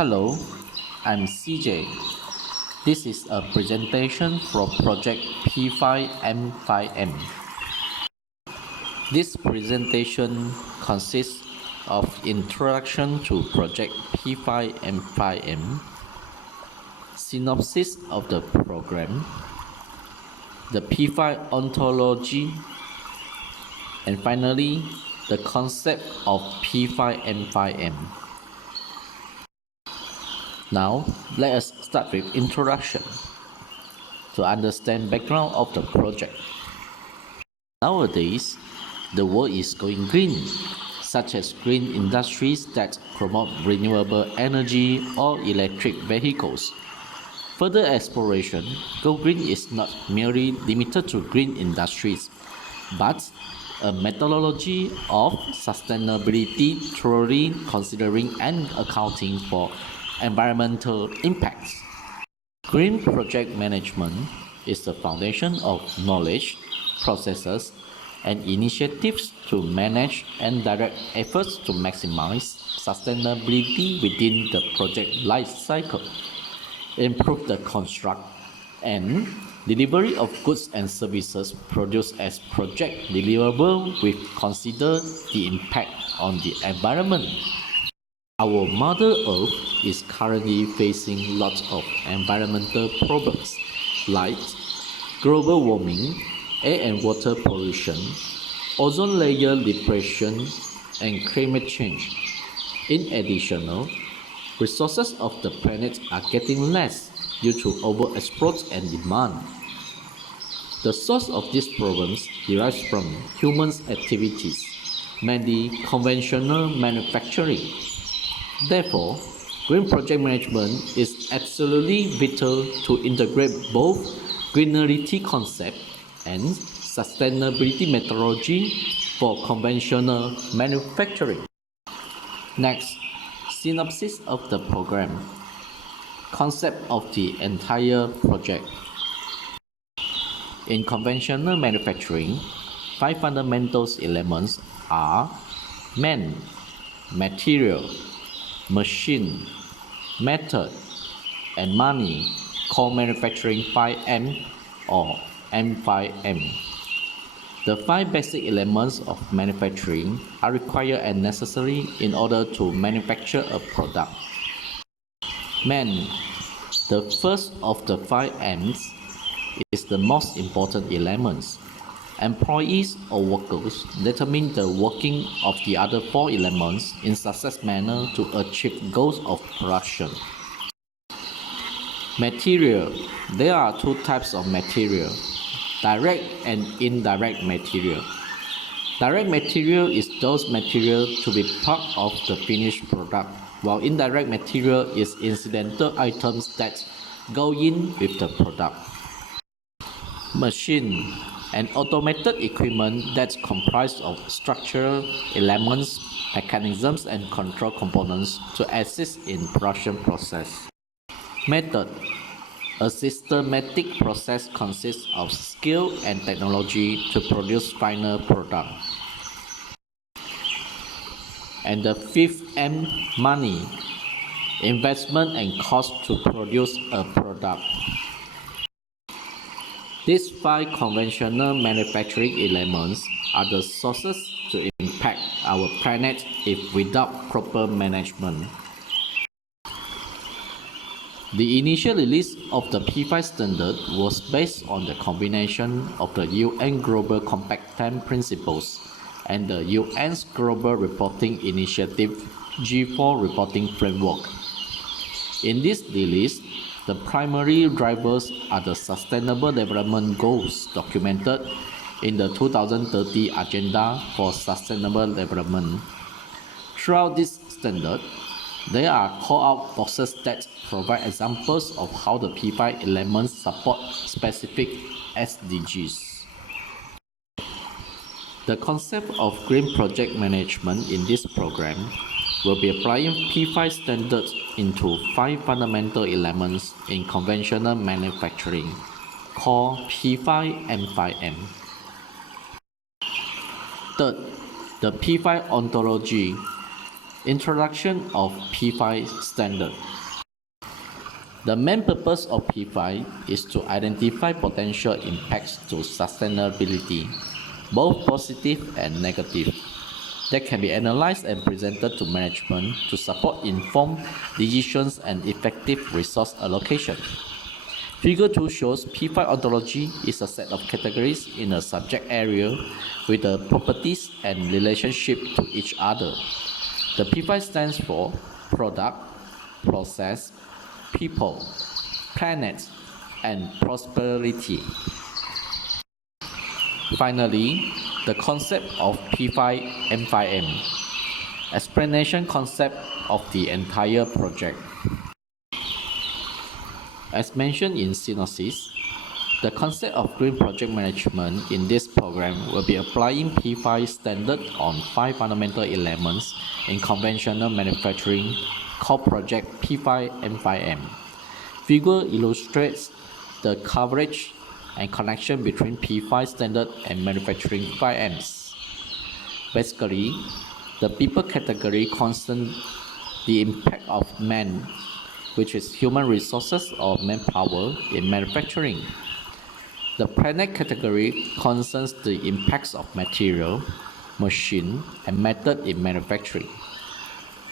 Hello, I'm Chee Jie. This is a presentation from project P5M5M. This presentation consists of introduction to project P5M5M, synopsis of the program, the P5 ontology, and finally, the concept of P5M5M. Now, let us start with introduction to understand background of the project. Nowadays, the world is going green, such as green industries that promote renewable energy or electric vehicles. Further exploration, Go Green is not merely limited to green industries, but a methodology of sustainability thoroughly considering and accounting for environmental impacts. Green project management is the foundation of knowledge, processes, and initiatives to manage and direct efforts to maximize sustainability within the project life cycle, improve the construct and delivery of goods and services produced as project deliverable with consider the impact on the environment. Our Mother Earth is currently facing lots of environmental problems like global warming, air and water pollution, ozone layer depletion, and climate change. In addition, resources of the planet are getting less due to overexploit and demand. The source of these problems derives from human activities, mainly conventional manufacturing. Therefore, green project management is absolutely vital to integrate both greenery concept and sustainability methodology for conventional manufacturing. Next, synopsis of the program. Concept of the entire project. In conventional manufacturing, 5 fundamental elements are man, material, machine, method, and money, called manufacturing 5M or M5M. The 5 basic elements of manufacturing are required and necessary in order to manufacture a product. Man, the first of the 5 M's, is the most important element. Employees or workers determine the working of the other 4 elements in such manner to achieve goals of production. Material. There are 2 types of material, direct and indirect material. Direct material is those materials to be part of the finished product, while indirect material is incidental items that go in with the product. Machine, an automated equipment that comprises of structural elements, mechanisms, and control components to assist in production process. Method, a systematic process consists of skill and technology to produce final product. And the 5th M, money, investment and cost to produce a product. These 5 conventional manufacturing elements are the sources to impact our planet if without proper management. The initial release of the P5 standard was based on the combination of the UN Global Compact 10 principles and the UN's Global Reporting Initiative G4 reporting framework. In this release, the primary drivers are the Sustainable Development Goals documented in the 2030 Agenda for Sustainable Development. Throughout this standard, there are call-out boxes that provide examples of how the P5 elements support specific SDGs. The concept of green project management in this program will be applying P5 standards into 5 fundamental elements in conventional manufacturing, called P5M5M. Third, the P5 ontology. Introduction of P5 standard. The main purpose of P5 is to identify potential impacts to sustainability, both positive and negative, that can be analyzed and presented to management to support informed decisions and effective resource allocation. Figure 2 shows P5 ontology is a set of categories in a subject area with the properties and relationship to each other. The P5 stands for product, process, people, planet, and prosperity. Finally, the concept of P5M5M, explanation concept of the entire project. As mentioned in synopsis, the concept of green project management in this program will be applying P5 standard on 5 fundamental elements in conventional manufacturing called project P5M5M. Figure illustrates the coverage and connection between P5 standard and manufacturing 5Ms. Basically, the people category concerns the impact of man, which is human resources or manpower in manufacturing. The planet category concerns the impacts of material, machine, and method in manufacturing.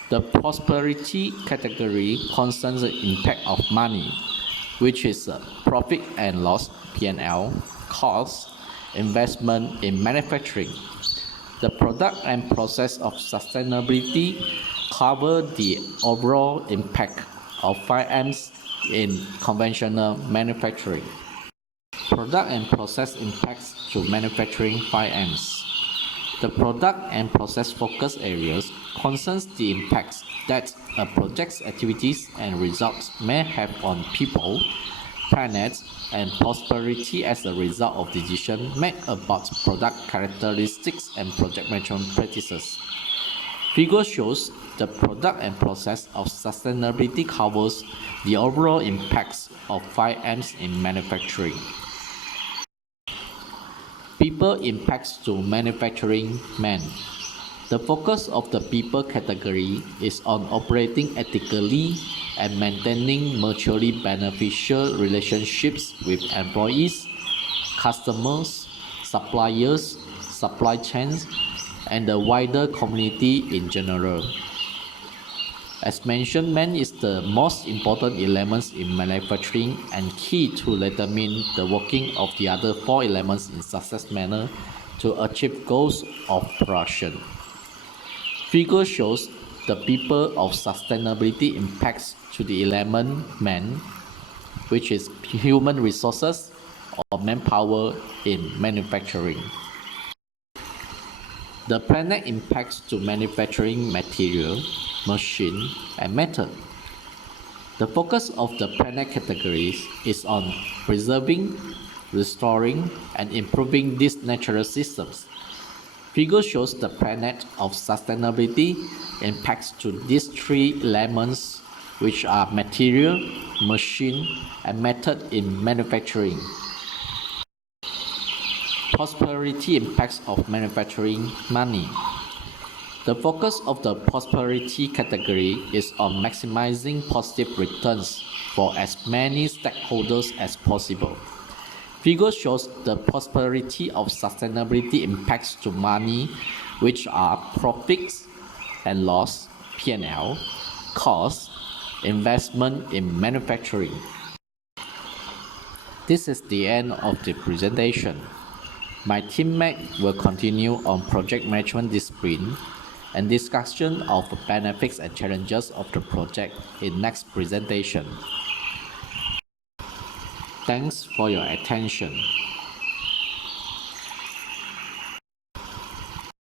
The prosperity category concerns the impact of money, which is profit and loss, P&L, cost, investment in manufacturing. The product and process of sustainability cover the overall impact of 5Ms in conventional manufacturing. Product and process impacts to manufacturing 5Ms. The product and process focus areas concerns the impacts that a project's activities and results may have on people, planet, and prosperity as a result of decisions made about product characteristics and project management practices. Figure shows the product and process of sustainability covers the overall impacts of 5Ms in manufacturing. People impacts to manufacturing man. The focus of the people category is on operating ethically and maintaining mutually beneficial relationships with employees, customers, suppliers, supply chains, and the wider community in general. As mentioned, man is the most important element in manufacturing and key to determine the working of the other 4 elements in success manner to achieve goals of production. Figure shows the people of sustainability impacts to the element man, which is human resources or manpower in manufacturing. The planet impacts to manufacturing material, machine, and method. The focus of the planet categories is on preserving, restoring, and improving these natural systems. Figure shows the planet of sustainability impacts to these 3 elements, which are material, machine, and method in manufacturing. Prosperity impacts of manufacturing money. The focus of the prosperity category is on maximizing positive returns for as many stakeholders as possible. Figure shows the prosperity of sustainability impacts to money, which are profits and loss, P&L, cost, investment in manufacturing. This is the end of the presentation. My teammate will continue on project management discipline and discussion of benefits and challenges of the project in next presentation. Thanks for your attention.